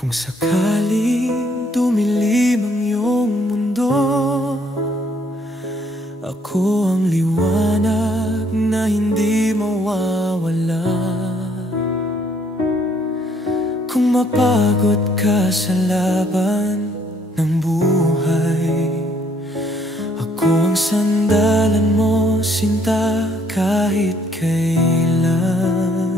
Kung sakaling tumilim ang iyong mundo, ako ang liwanag na hindi mawawala. Kung mapagod ka sa laban ng buhay, ako ang sandalan mo, sinta, kahit kailan.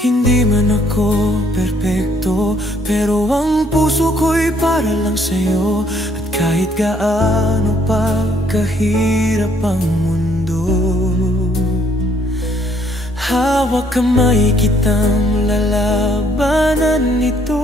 Hindi man ako perpekto, pero ang puso ko'y para lang sa'yo. At kahit gaano pa kahirap ang mundo, hawak kamay kitang lalabanan ito.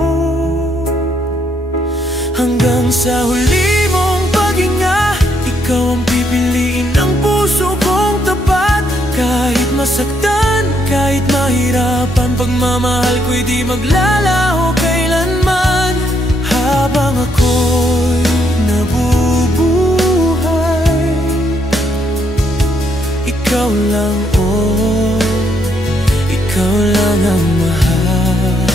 Hanggang sa huli mong paghinga, ikaw ang pipiliin ng puso kong tapat. Kahit masaktan, kahit mahirapan, pagmamahal ko'y di maglalaho kailanman. Habang ako'y nabubuhay, ikaw lang, oh, ikaw lang ang mahal.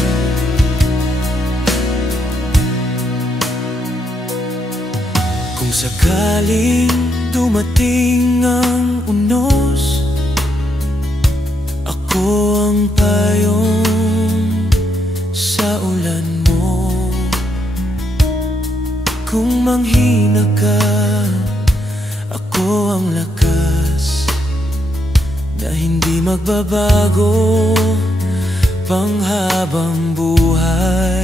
Kung sakaling dumating ang unos, ako ang payong sa ulan mo. Kung manghina ka, ako ang lakas na hindi magbabago panghabang buhay.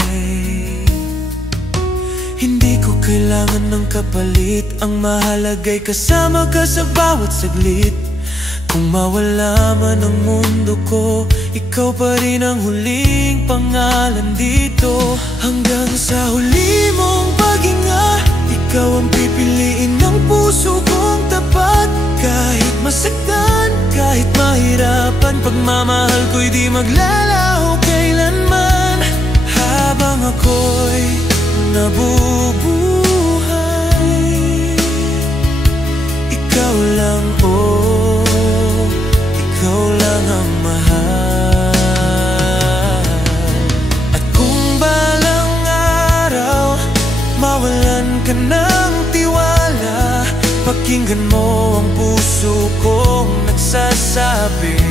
Hindi ko kailangan ng kapalit, ang mahalaga'y kasama ka sa bawat saglit. Kung mawala man ang mundo ko, ikaw pa rin ang huling pangalan dito. Hanggang sa huli mong paghinga, ikaw ang pipiliin ng puso kong tapat. Kahit masaktan, kahit mahirapan, pagmamahal ko'y di maglalaho kailanman. Habang ako'y nabubuhay, ikaw lang, oh, ikaw lang ang mahal. At kung balang araw mawalan ka ng tiwala, pakinggan mo ang puso kong nagsasabi,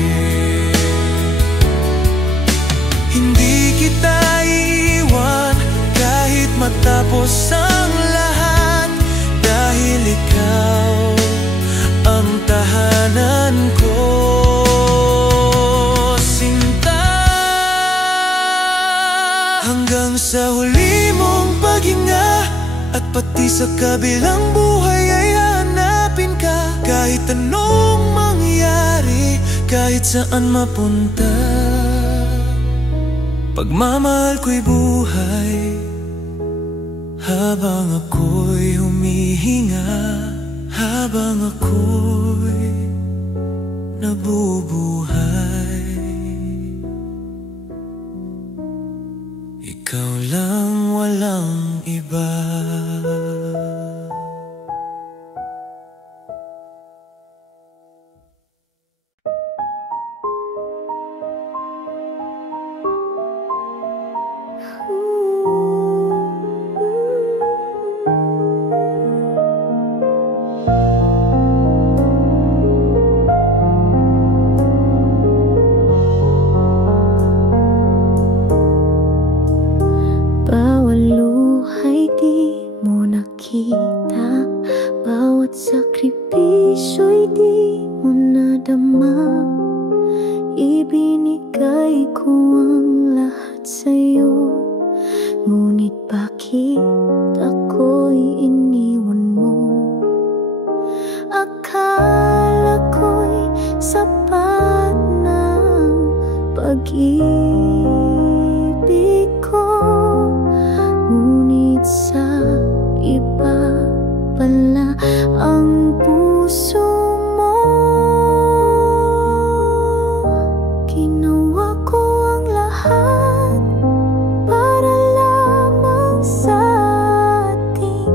hindi kita iiwan kahit matapos ang lahat. Dahil ikaw ang tahanan ko, sinta. Hanggang sa huli mong paghinga, at pati sa kabilang buhay ay hanapin ka. Kahit anong mangyari, kahit saan mapunta, pagmamahal ko'y buhay. Habang ako'y humihinga, habang ako'y nabubuhay, ikaw lang, walang iba. Bawat sakripisyo'y di mo nadama. Ibinigay ko ang lahat sa'yo, ngunit bakit ako'y iniwan mo? Akala ko'y sapat ng pag-ibig ko, ngunit sa iba pala ang puso mo. Ginawa ko ang lahat para lamang sa ating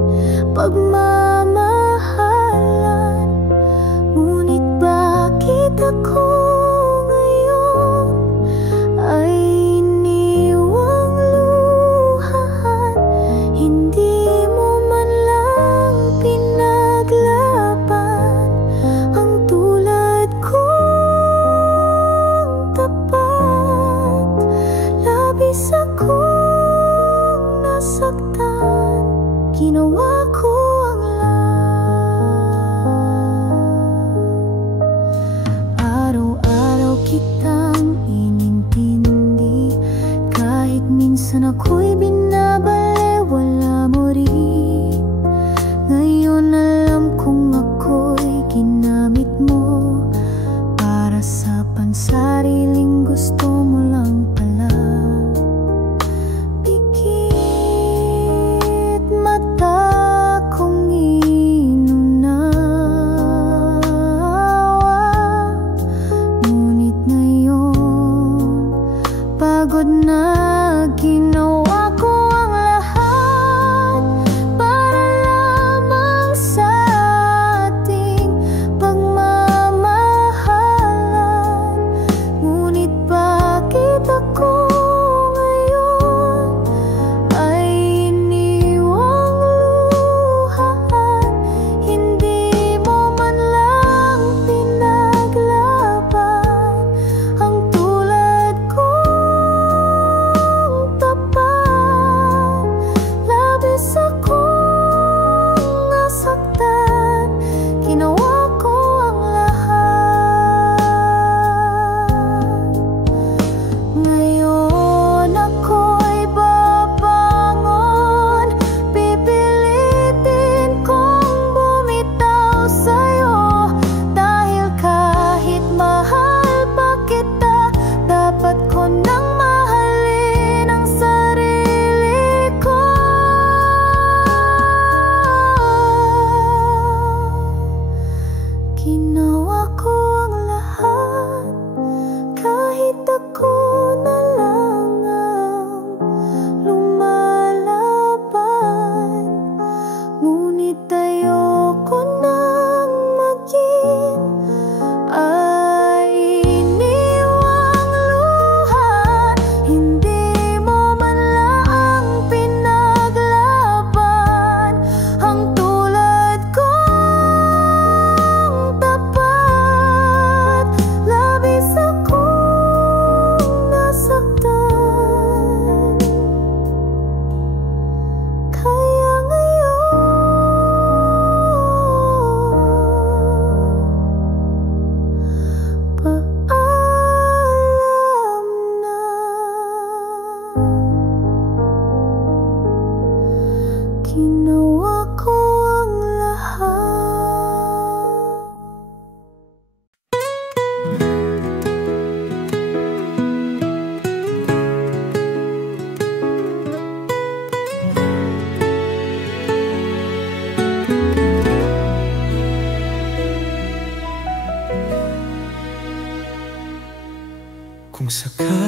pagmamahalan, ngunit bakit ako ngayon ay iniwang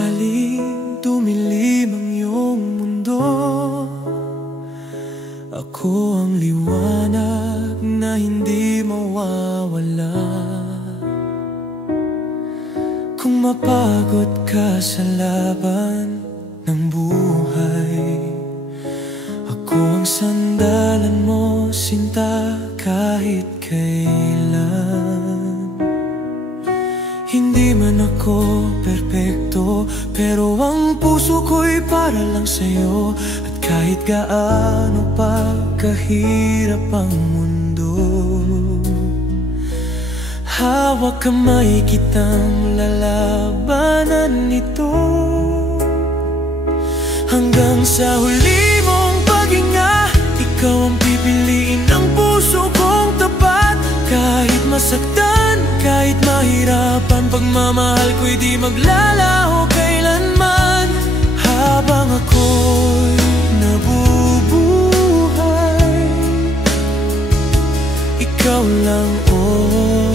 sakaling tumilim ang iyong mundo, ako ang liwanag na hindi mawawala. Kung mapagod ka sa laban ng buhay, ako ang sandalan mo, sinta, kahit kailan. Hindi man ako perpekto, pero ang puso ko'y para lang sa'yo. At kahit gaano pa kahirap ang mundo, hawak kamay kitang lalabanan ito. Hanggang sa huli mong paghinga, ikaw ang pipiliin ng puso kong tapat. Kahit masaktan, kahit mahirapan, pagmamahal ko'y di maglalaho kailanman. Habang ako'y nabubuhay, ikaw lang, oh,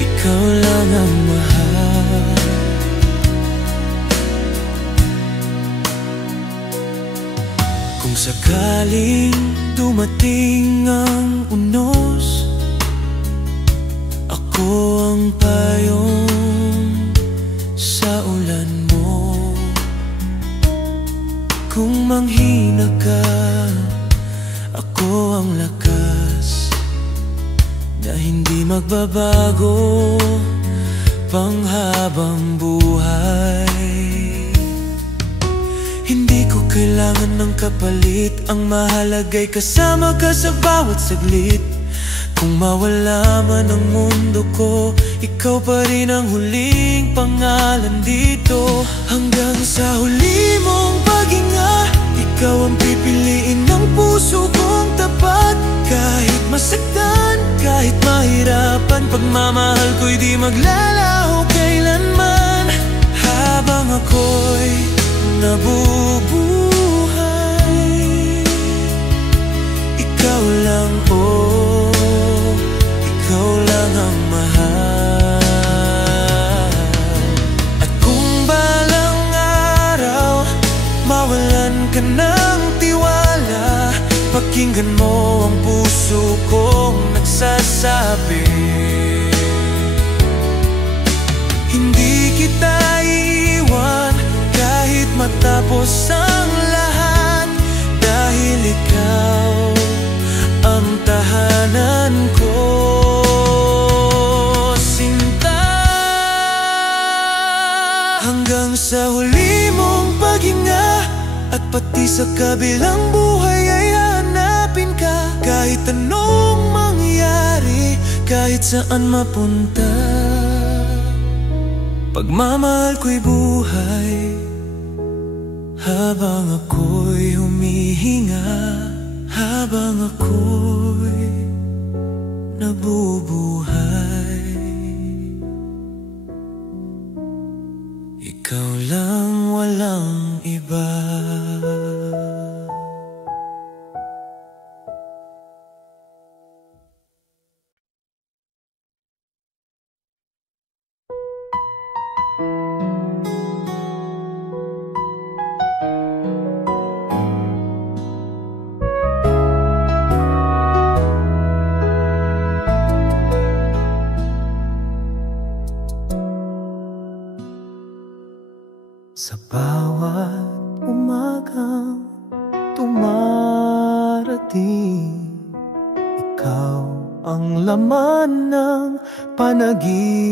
ikaw lang ang mahal. Kung sakaling dumating ang unos, ako ang payong sa ulan mo. Kung manghina ka, ako ang lakas na hindi magbabago panghabang buhay. Hindi ko kailangan ng kapalit, ang mahalaga'y kasama ka sa bawat saglit. Kung mawala man ang mundo ko, ikaw pa rin ang huling pangalan dito. Hanggang sa huli mong paghinga, ikaw ang pipiliin ng puso kong tapat. Kahit masaktan, kahit mahirapan, pagmamahal ko'y di maglalaho kailanman. Habang ako'y nabubuhay, ikaw lang, oh, ikaw lang ang mahal. At kung balang araw mawalan ka ng tiwala, pakinggan mo ang puso kong nagsasabi, hindi kita iiwan kahit matapos ang lahat. Dahil ikaw ang tahanan ko, sinta. Hanggang sa huli mong paghinga, at pati sa kabilang buhay ay hanapin ka. Kahit anong mangyari, kahit saan mapunta, pagmamahal ko'y buhay. Habang ako'y humihinga, habang ako'y nabubuhay, ikaw lang, walang iba. Sa bawat umagang tumarating, ikaw ang laman ng panaginip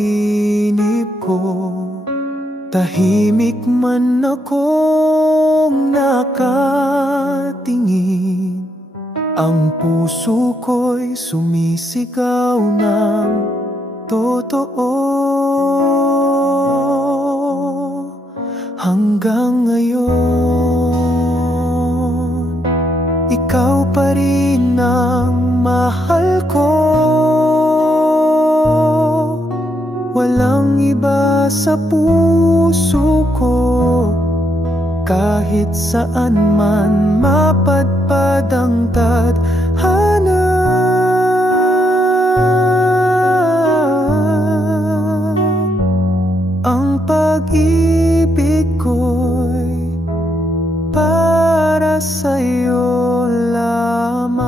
ko. Tahimik man akong nakatingin, ang puso ko'y sumisigaw ng totoo. Hanggang ngayon, ikaw pa rin ang mahal ko. Walang iba sa puso ko, kahit saan man mapadpad ang tadhana. Ang pag-ibig para sa'yo lamang.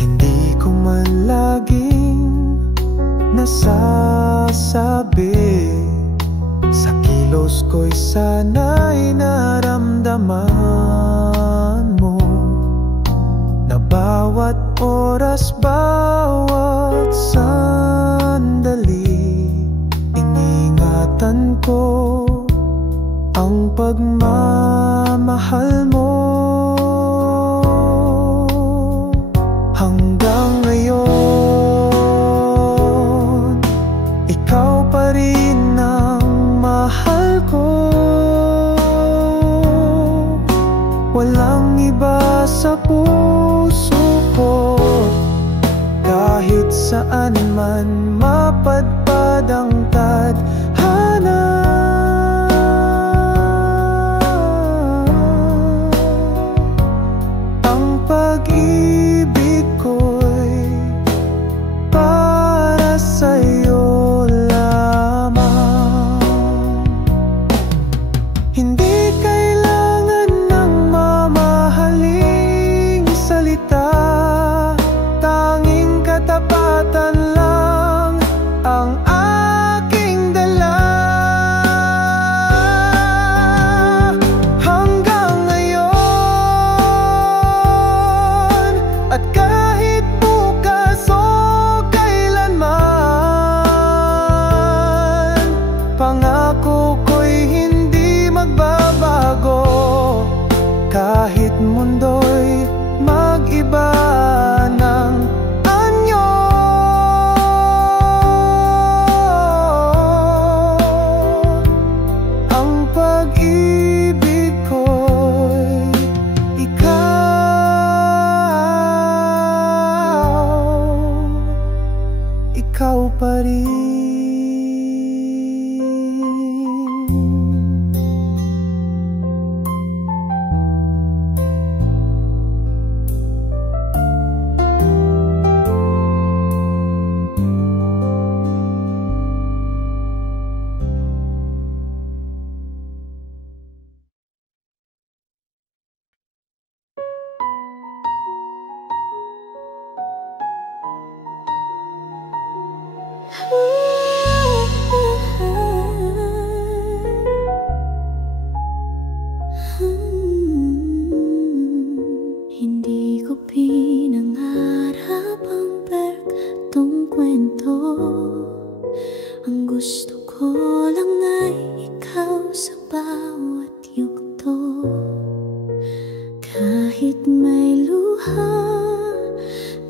Hindi ko man laging nasasabi, sa kilos ko'y sana'y naramdaman mo, na bawat oras, bawat sandali, iningatan ko ang pagmamahal mo. Hanggang ngayon, ikaw pa rin ang mahal ko. Walang iba sa puso ko, kahit saan man mapadpad ang tadhana. Ang pag-ibig ko'y para sa'yo lamang. Hindi kailangan ng mamahaling salita, tanging katapatan lang ang aking dala. Hanggang ngayon, at kahit bukas o kailanman, pangako ko'y hindi magbabago. Kahit mundo'y mag-iba ng anyo, ang pag-ibig ko'y ikaw pa rin. Hindi ko pinangarap ang perpektong kwento. Ang gusto ko lang ay ikaw sa bawat yugto. Kahit may luha,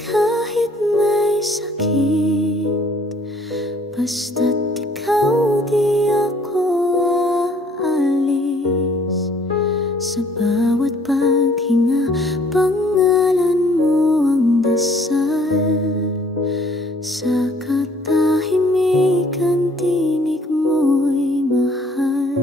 kahit may sakit, basta't ikaw di ako aalis. Sa bawat paghinga, pangalan mo ang dasal. Sa katahimikan, tinig mo'y mahal.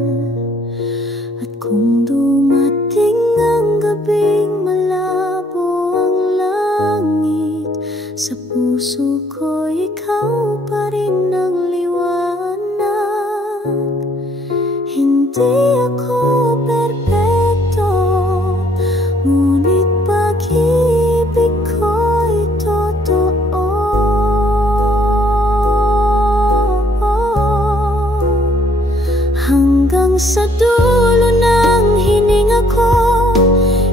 At kung dumating ang gabing malabo ang langit, sa puso ko ikaw pa rin ang liwanag. Hindi ako perpekto, ngunit pag-ibig ko'y totoo. Hanggang sa dulo ng hininga ko,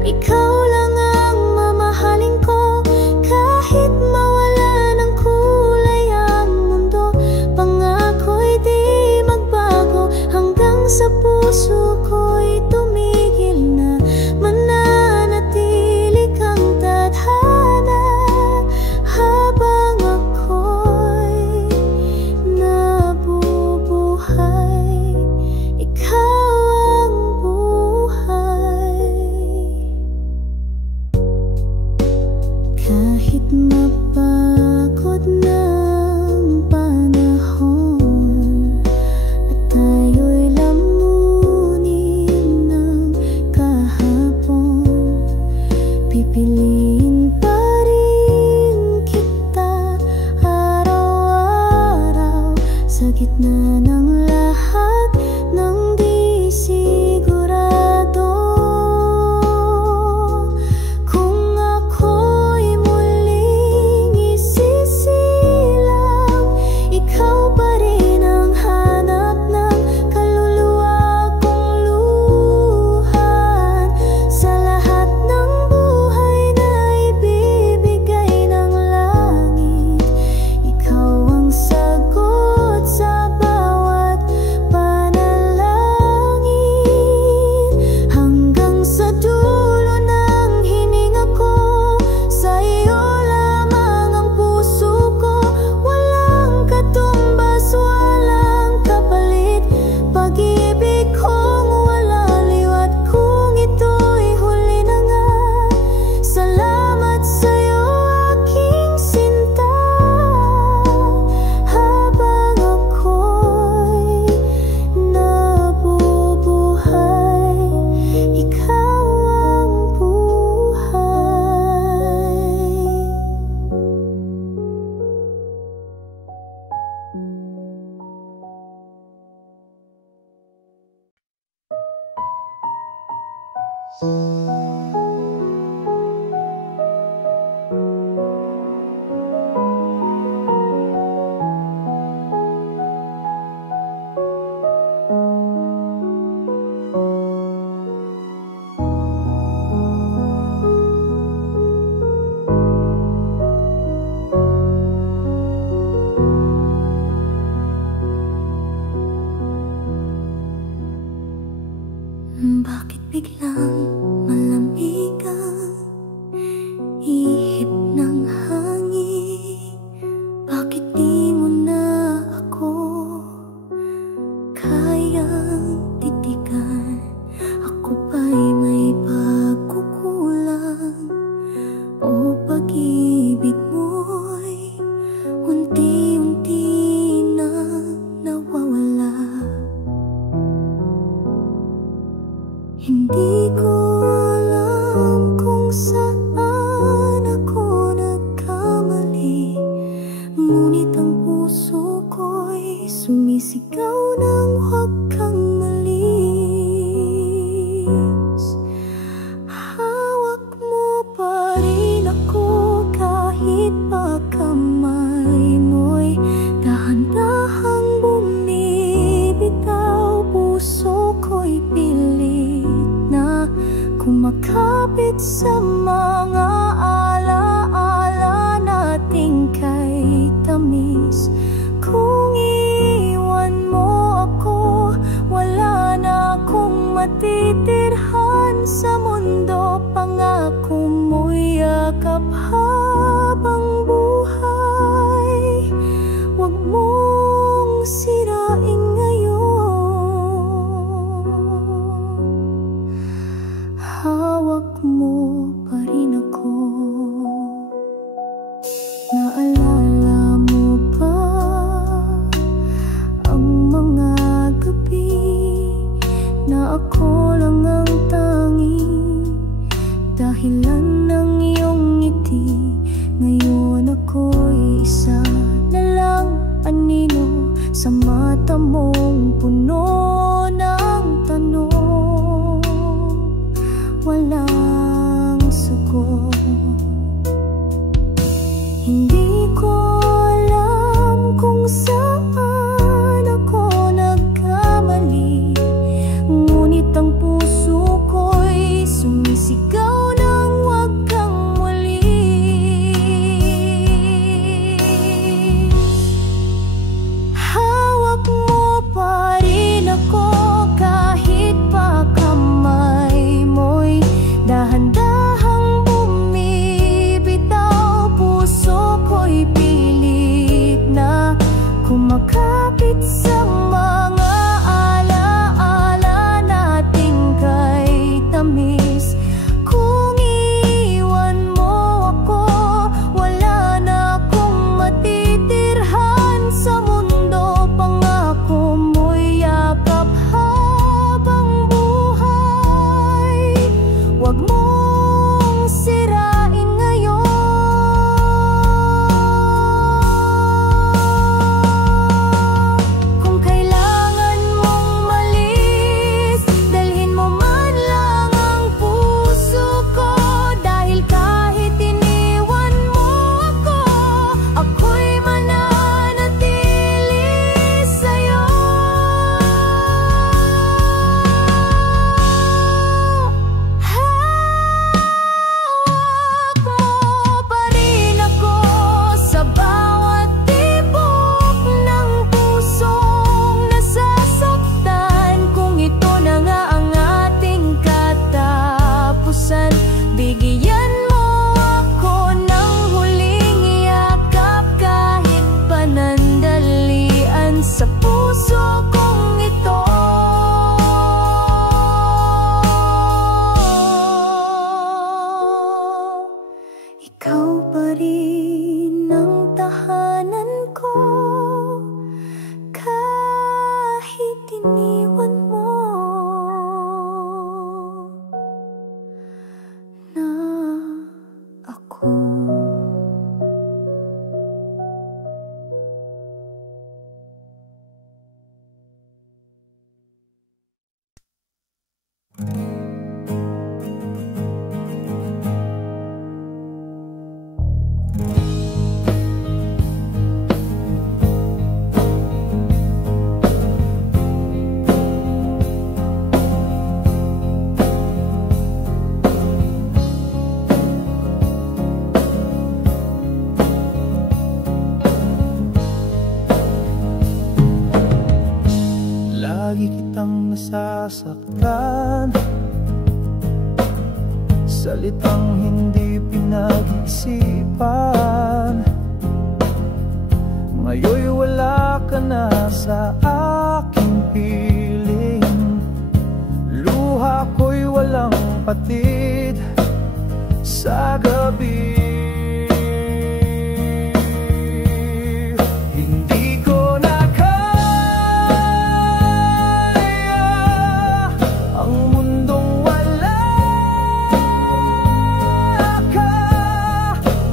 ikaw lang ang mamahalin ko. Kahit mawala ng kulay ang mundo, pangako'y di magbago. Hanggang sa puso ko'y tumigil na, mananatili kang tadhana. Habang ako'y nabubuhay, ikaw ang buhay. Bakit biglang malamig ang ihip ng hangin? Bakit di mo na ako kayang titigan? Ako ba'y may pagkukulang? O pag-ibig mo'y unti-unti na nawawala? Hindi ko alam kung saan ako nagkamali, ngunit ang puso ko'y sumisigaw ng huwag kang malis. Hawak mo pa rin ako kahit pa kamay mo'y dahan-dahang bumibitaw. Puso ko'y pilit na kumakapit sa mga alaala nating kay tamis. Kung iwan mo ako, wala na akong matitirhan sa mundo. Pangako mo'y yakap habang buhay, huwag mong sirain ngayon. Hawak mo pa rin ako. Naalala mo ba ang mga gabi na ako lang ang tanging dahilan ng iyong ngiti? Ngayon ako'y isa na lang anino sa mata mong puno ng tanong, walang sagot. Hindi ko alam kung saan ako nagkamali, ngunit ang puso nasasaktan, salitang hindi pinag-isipan. Ngayon'y wala ka na sa aking piling, luha ko'y walang patid sa gabi. Hindi ko na kaya ang mundong wala ka.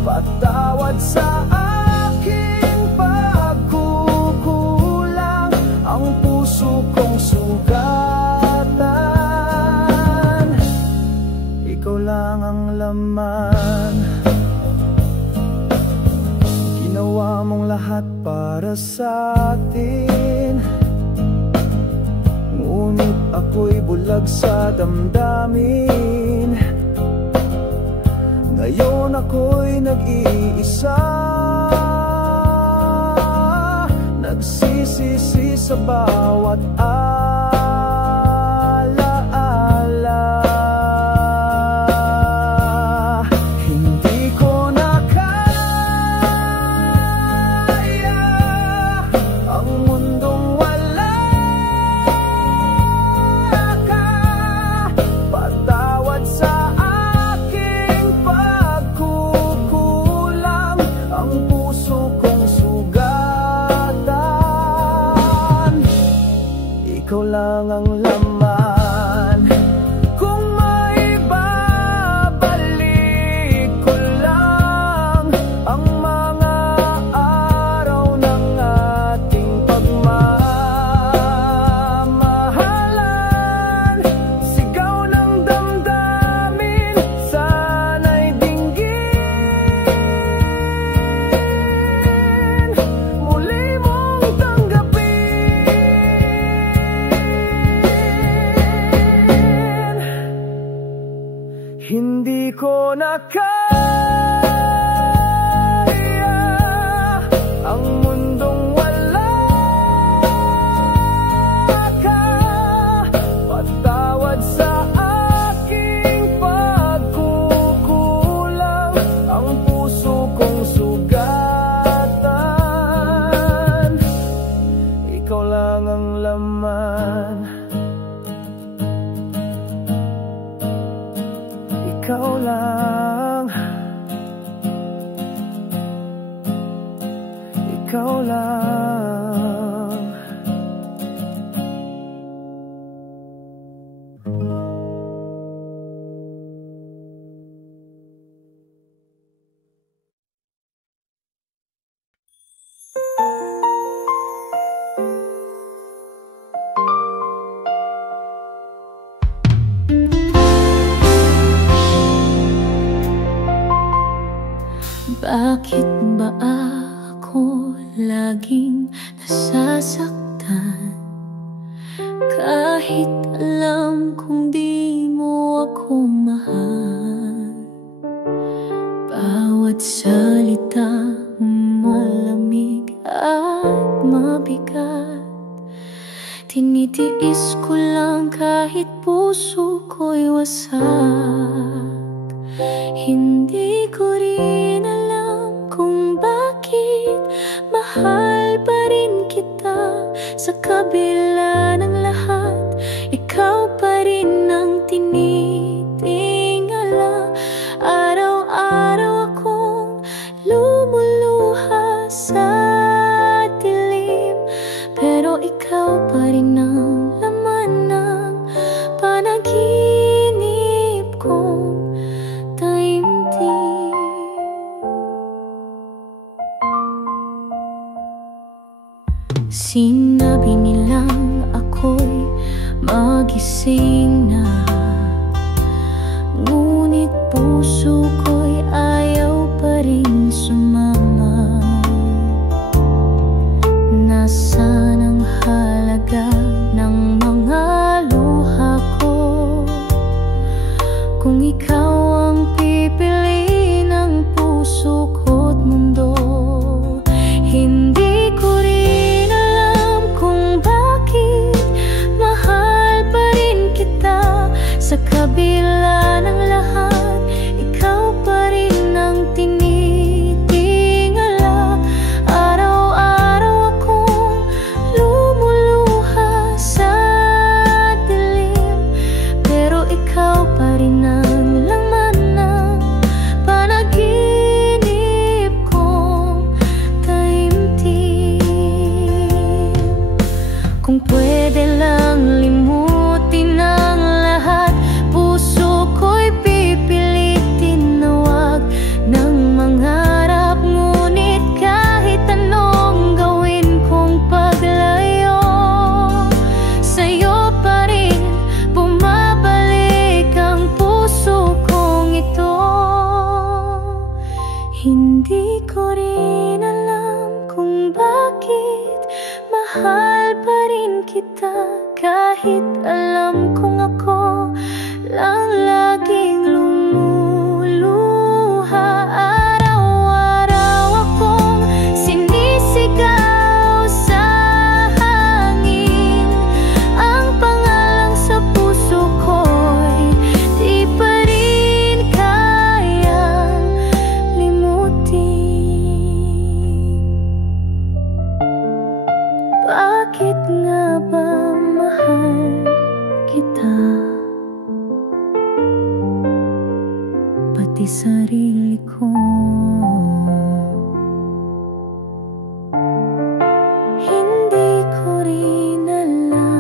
Patawad sa aking pagkukulang, ang puso kong sugatan, ikaw lang ang laman. Ginawa mong lahat para sa atin, ngunit ako'y bulag sa damdamin. Ngayon ako'y nag-iisa, nagsisisi sa bawat alaala. Hindi ko na kaya ang mundong wala ka. Patawad sa aking pagkukulang, ang puso kong sugatan, ikaw lang ang laman. Kung maibabalik ko lang ang mga araw ng ating pagmamahalan, sigaw ng damdamin sana'y dinggin, muli mong tanggapin. Hindi ko na kaya ang mundong wala ka. Patawad sa aking pagkukulang, ang puso kong sugatan, ikaw lang ang laman. Ikaw lang, ikaw lang. Bakit ba ako laging nasasaktan, kahit alam kong di mo ako mahal? Bawat salita malamig at mabigat, tinitiis ko lang kahit puso ko'y wasak. Hindi ko rin alam kung bakit mahal pa rin kita. Sa kabila ng lahat, ikaw pa rin ang tinitingala. Araw-araw akong lumuluha sa dilim, pero ikaw pa rin ang laman ng panaginip kong taimtim. Sinabi nilang ako'y magising na, ngunit puso ko'y ayaw pa rin sumama. Nasaan ang halaga ng mga luha ko kung ikaw ang pipiliin ng puso ko't mundo? Hindi ko rin alam kung bakit mahal kabila ng lahat, ikaw pa rin ang tinitingala. Araw-araw akong lumuluha sa dilim, pero ikaw pa rin ang laman ng panaginip kong taimtim. Kung pwede lang limutin ang lahat, puso ko'y pipilitin na wag nang mangarap. Ngunit kahit anong gawin kong paglayo, sa'yo pa rin bumabalik ang puso kong ito. Hindi ko rin alam kung bakit mahal pa rin kita, kahit alam kong ako lang laging lumuluha. Araw-araw akong sinisigaw sa hangin, ang pangalang sa puso ko'y di pa rin kayang limutin. Bakit nga ba mahal kita? Pati sarili ko hindi ko rin alam.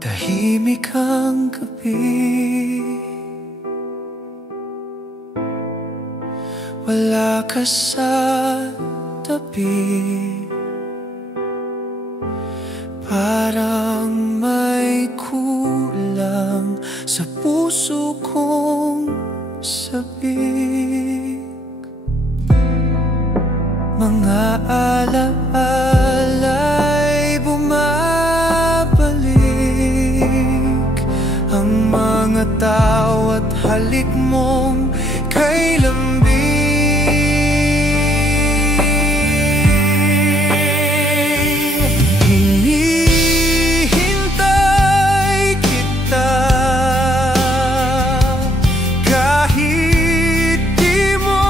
Tahimik ang gabi, wala ka sa tabi. Parang may kulang sa puso kong sabik. Mga alaala'y bumabalik, ang mga tao at halik mong kay lambing. Hinihintay kita kahit di mo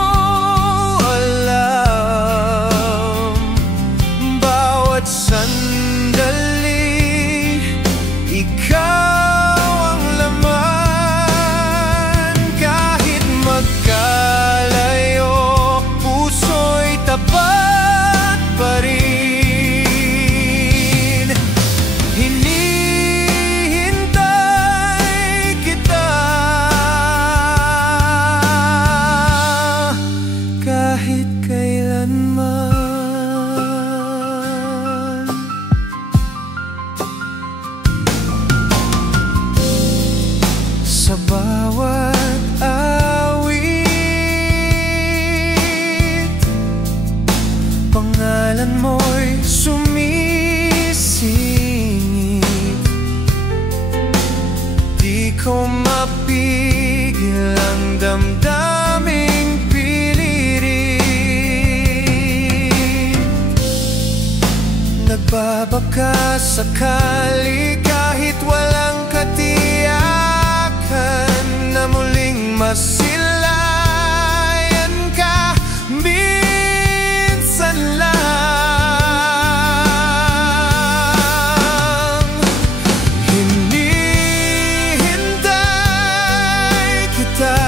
alam. Bawat sandali ikaw ang laman. Kahit magkalayo, puso'y tapat pa rin. Hinihintay kita kahit kailanman. Sa bawat awit, pangalan mo'y sumisingit. Di ko mapigil ang damdaming pilirit. Nagbabaka sakali kahit walang katiyakan na muling masilayan ka minsan lang. Hinihintay kita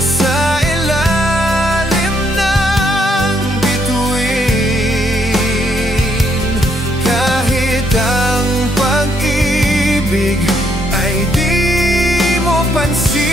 sa ilalim ng bituin, kahit ang pag-ibig ay di mo pansin.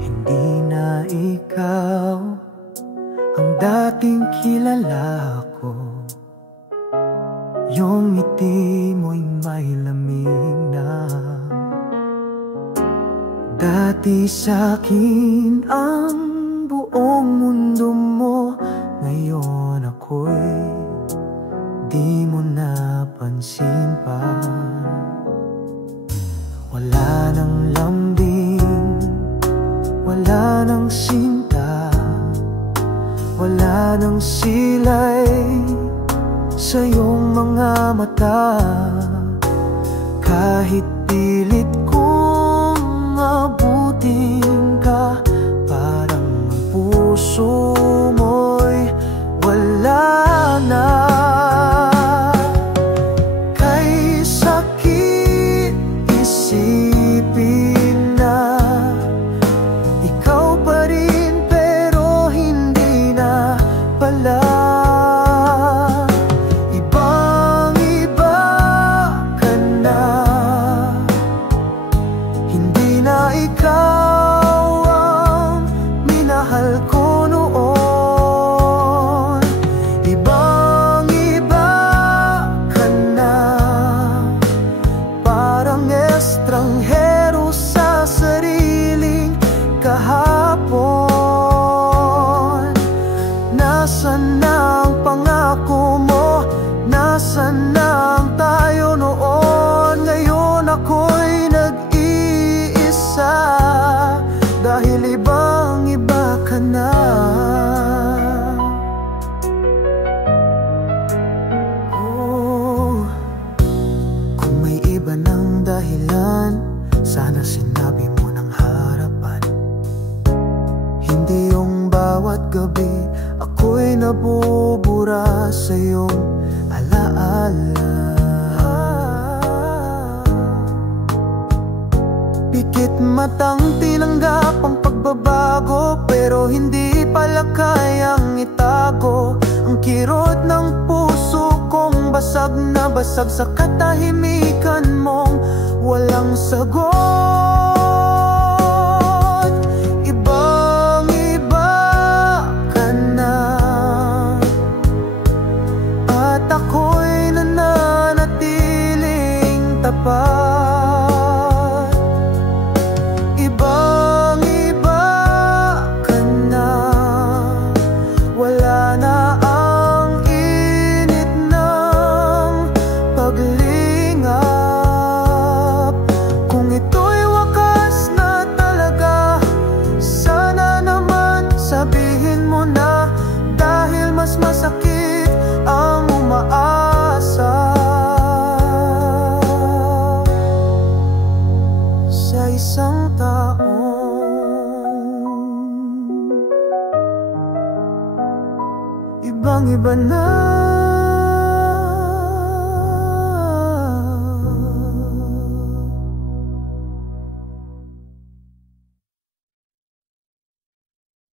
Hindi na ikaw ang dating kilala ko. Yung ngiti mo'y may lamig na. Dati sa'kin ang buong mundo mo, ngayon ako'y di mo napansin pa. Wala nang lambing, wala nang sinta, wala nang silay sa iyong mga mata. Kahit pilit kong abutin ka, parang ang puso mo'y wala na. Kay sakit isipin na ikaw pa rin, pero hindi na pala. Ikaw ang minahal ko noon, ibang-iba ka na. Parang estranghero sa sariling kahapon. Nasaan na ang pangako mo? Nasaan na ang tayo noon? Ngayon ako'y dahil ibang-iba ka na. Oh, kung may iba ng dahilan, sana sinabi mo ng harapan. Hindi yung bawat gabi ako'y nabubura sa iyong alaala. Pikit matang tinanggap ang pagbabago, pero hindi pala kayang itago ang kirot ng puso kong basag na basag sa katahimikan mong walang sagot. Ibang-iba ka na, at ako'y nananatiling tapat. Masakit ang umaasa sa isang taong ibang-iba na.